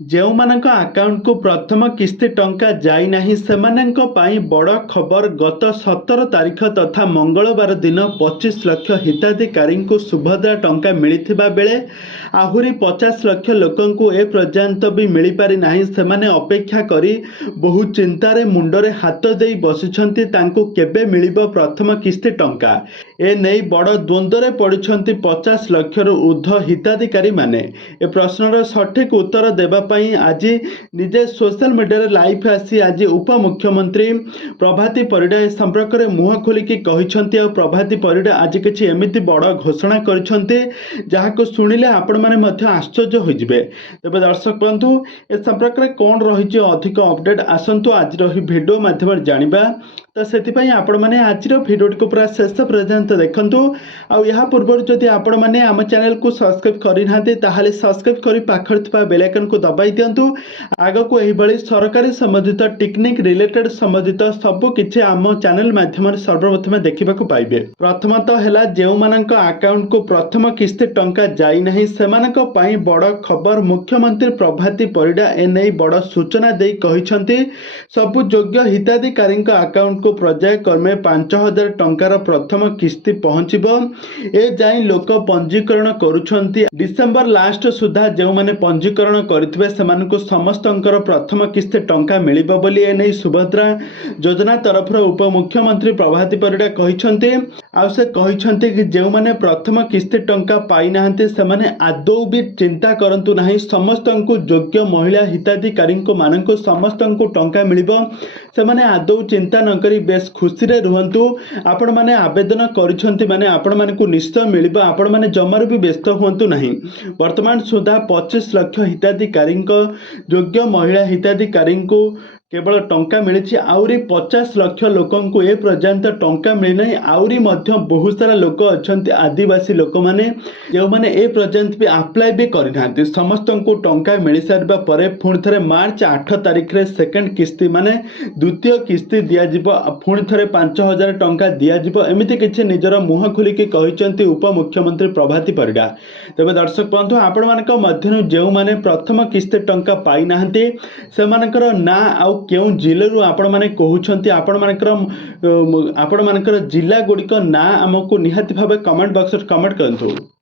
ଯେଉଁମାନଙ୍କ ଆକାଉଣ୍ଟକୁ ପ୍ରଥମ କିସ୍ତି ଟଙ୍କା ଯାଇନାହିଁ ସେମାନଙ୍କ ପାଇଁ ବଡ଼ ଖବର। ଗତ 17 ତାରିଖ ତଥା ମଙ୍ଗଳବାର ଦିନ 25 ଲକ୍ଷ ହିତାଧିକାରୀଙ୍କୁ ସୁଭଦ୍ରା ଟଙ୍କା ମିଳିଥିବା ବେଳେ ଆହୁରି 50 ଲକ୍ଷ ଲୋକଙ୍କୁ ଏପର୍ଯ୍ୟନ୍ତ ବି ମିଳିପାରି ନାହିଁ। ସେମାନେ ଅପେକ୍ଷା କରି ବହୁ ଚିନ୍ତାରେ ମୁଣ୍ଡରେ ହାତ ଦେଇ ବସିଛନ୍ତି। ତାଙ୍କୁ କେବେ ମିଳିବ ପ୍ରଥମ କିସ୍ତି ଟଙ୍କା? ଏ ନେଇ ବଡ଼ ଦ୍ୱନ୍ଦ୍ୱରେ ପଡ଼ିଛନ୍ତି 50 ଲକ୍ଷରୁ ଊର୍ଦ୍ଧ୍ୱ ହିତାଧିକାରୀମାନେ। ଏ ପ୍ରଶ୍ନର ସଠିକ୍ ଉତ୍ତର ଦେବା ପାଇଁ ଆଜି ନିଜେ ସୋସିଆଲ ମିଡ଼ିଆରେ ଲାଇଭ୍ ଆସି ଆଜି ଉପମୁଖ୍ୟମନ୍ତ୍ରୀ ପ୍ରଭାତୀ ପରିଡ଼ା ଏ ସମ୍ପର୍କରେ ମୁହଁ ଖୋଲିକି କହିଛନ୍ତି। ଆଉ ପ୍ରଭାତୀ ପରିଡ଼ା ଆଜି କିଛି ଏମିତି ବଡ଼ ଘୋଷଣା କରିଛନ୍ତି ଯାହାକୁ ଶୁଣିଲେ ଆପଣମାନେ ମଧ୍ୟ ଆଶ୍ଚର୍ଯ୍ୟ ହୋଇଯିବେ। ତେବେ ଦର୍ଶକ ବନ୍ଧୁ, ଏ ସମ୍ପର୍କରେ କ'ଣ ରହିଛି ଅଧିକ ଅପଡେଟ୍ ଆସନ୍ତୁ ଆଜିର ଏହି ଭିଡ଼ିଓ ମାଧ୍ୟମରେ ଜାଣିବା। ତ ସେଥିପାଇଁ ଆପଣମାନେ ଆଜିର ଭିଡ଼ିଓଟିକୁ ପୁରା ଶେଷ ପର୍ଯ୍ୟନ୍ତ ଦେଖନ୍ତୁ। ଆଉ ଏହା ପୂର୍ବରୁ ଯଦି ଆପଣମାନେ ଆମ ଚ୍ୟାନେଲକୁ ସବସ୍କ୍ରାଇବ୍ କରିନାହାନ୍ତି ତାହେଲେ ସବସ୍କ୍ରାଇବ୍ କରି ପାଖରେ ଥିବା ବେଲ୍ ଆଇକନକୁ ଦବାଇ ଦିଅନ୍ତୁ। ଆଗକୁ ଏହିଭଳି ସରକାରୀ ସମ୍ବନ୍ଧିତ ଟେକ୍ନିକ୍ ରିଲେଟେଡ୍ ସମ୍ବନ୍ଧିତ ସବୁ କିଛି ଆମ ଚ୍ୟାନେଲ ମାଧ୍ୟମରେ ସର୍ବପ୍ରଥମେ ଦେଖିବାକୁ ପାଇବେ। ପ୍ରଥମତଃ ହେଲା, ଯେଉଁମାନଙ୍କ ଆକାଉଣ୍ଟକୁ ପ୍ରଥମ କିସ୍ତି ଟଙ୍କା ଯାଇନାହିଁ ସେମାନଙ୍କ ପାଇଁ ବଡ଼ ଖବର। ମୁଖ୍ୟମନ୍ତ୍ରୀ ପ୍ରଭାତୀ ପରିଡ଼ା ଏନେଇ ବଡ଼ ସୂଚନା ଦେଇ କହିଛନ୍ତି, ସବୁ ଯୋଗ୍ୟ ହିତାଧିକାରୀଙ୍କ ଆକାଉଣ୍ଟକୁ ପର୍ଯ୍ୟାୟକ୍ରମେ 5,000 ଟଙ୍କାର ପ୍ରଥମ କିସ୍ତି ପହଞ୍ଚିବ। ଏ ଯାଇ ଲୋକ ପଞ୍ଜୀକରଣ କରୁଛନ୍ତି। ଡିସେମ୍ବର ଲାଷ୍ଟ ସୁଦ୍ଧା ଯେଉଁମାନେ ପଞ୍ଜୀକରଣ କରିଥିବେ ସେମାନଙ୍କୁ ସମସ୍ତଙ୍କର ପ୍ରଥମ କିସ୍ତି ଟଙ୍କା ମିଳିବ ବୋଲି ଏନେଇ ସୁଭଦ୍ରା ଯୋଜନା ତରଫରୁ ଉପମୁଖ୍ୟମନ୍ତ୍ରୀ ପ୍ରଭାତୀ ପରିଡ଼ା କହିଛନ୍ତି। ଆଉ ସେ କହିଛନ୍ତି କି ଯେଉଁମାନେ ପ୍ରଥମ କିସ୍ତି ଟଙ୍କା ପାଇନାହାନ୍ତି ସେମାନେ ଆଦୌ ବି ଚିନ୍ତା କରନ୍ତୁ ନାହିଁ। ସମସ୍ତଙ୍କୁ ଯୋଗ୍ୟ ମହିଳା ହିତାଧିକାରୀଙ୍କୁ ମାନଙ୍କୁ ସମସ୍ତଙ୍କୁ ଟଙ୍କା ମିଳିବ। ସେମାନେ ଆଦୌ ଚିନ୍ତା ନକରି ବେଶ୍ ଖୁସିରେ ରୁହନ୍ତୁ। ଆପଣମାନେ ଆବେଦନ କରିଛନ୍ତି ମାନେ ଆପଣମାନଙ୍କୁ ନିଶ୍ଚୟ ମିଳିବ। ଆପଣମାନେ ଜମାରୁ ବି ବ୍ୟସ୍ତ ହୁଅନ୍ତୁ ନାହିଁ। ବର୍ତ୍ତମାନ ସୁଦ୍ଧା 25 ଲକ୍ଷ ହିତାଧିକାରୀଙ୍କ ଯୋଗ୍ୟ ମହିଳା ହିତାଧିକାରୀଙ୍କୁ କେବଳ ଟଙ୍କା ମିଳିଛି। ଆହୁରି 50 ଲକ୍ଷ ଲୋକଙ୍କୁ ଏ ପର୍ଯ୍ୟନ୍ତ ଟଙ୍କା ମିଳିନାହିଁ। ଆହୁରି ମଧ୍ୟ ବହୁତ ସାରା ଲୋକ ଅଛନ୍ତି, ଆଦିବାସୀ ଲୋକମାନେ ଯେଉଁମାନେ ଏ ପର୍ଯ୍ୟନ୍ତ ବି ଆପ୍ଲାଏ ବି କରିନାହାନ୍ତି। ସମସ୍ତଙ୍କୁ ଟଙ୍କା ମିଳିସାରିବା ପରେ ପୁଣି ଥରେ ମାର୍ଚ୍ଚ 8 ତାରିଖରେ ସେକେଣ୍ଡ କିସ୍ତି ମାନେ ଦ୍ୱିତୀୟ କିସ୍ତି ଦିଆଯିବ। ପୁଣି ଥରେ 5,000 ଟଙ୍କା ଦିଆଯିବ। ଏମିତି କିଛି ନିଜର ମୁହଁ ଖୋଲିକି କହିଛନ୍ତି ଉପମୁଖ୍ୟମନ୍ତ୍ରୀ ପ୍ରଭାତୀ ପରିଡ଼ା। ତେବେ ଦର୍ଶକ ବନ୍ଧୁ, ଆପଣମାନଙ୍କ ମଧ୍ୟରୁ ଯେଉଁମାନେ ପ୍ରଥମ କିସ୍ତି ଟଙ୍କା ପାଇନାହାନ୍ତି ସେମାନଙ୍କର ନାଁ ଆଉ କେଉଁ ଜିଲ୍ଲାରୁ ଆପଣମାନେ କହୁଛନ୍ତି ଆପଣମାନଙ୍କର ଜିଲ୍ଲା ଗୁଡ଼ିକ ନାଁ ଆମକୁ ନିହାତି ଭାବେ କମେଣ୍ଟ ବକ୍ସରେ କମେଣ୍ଟ କରନ୍ତୁ।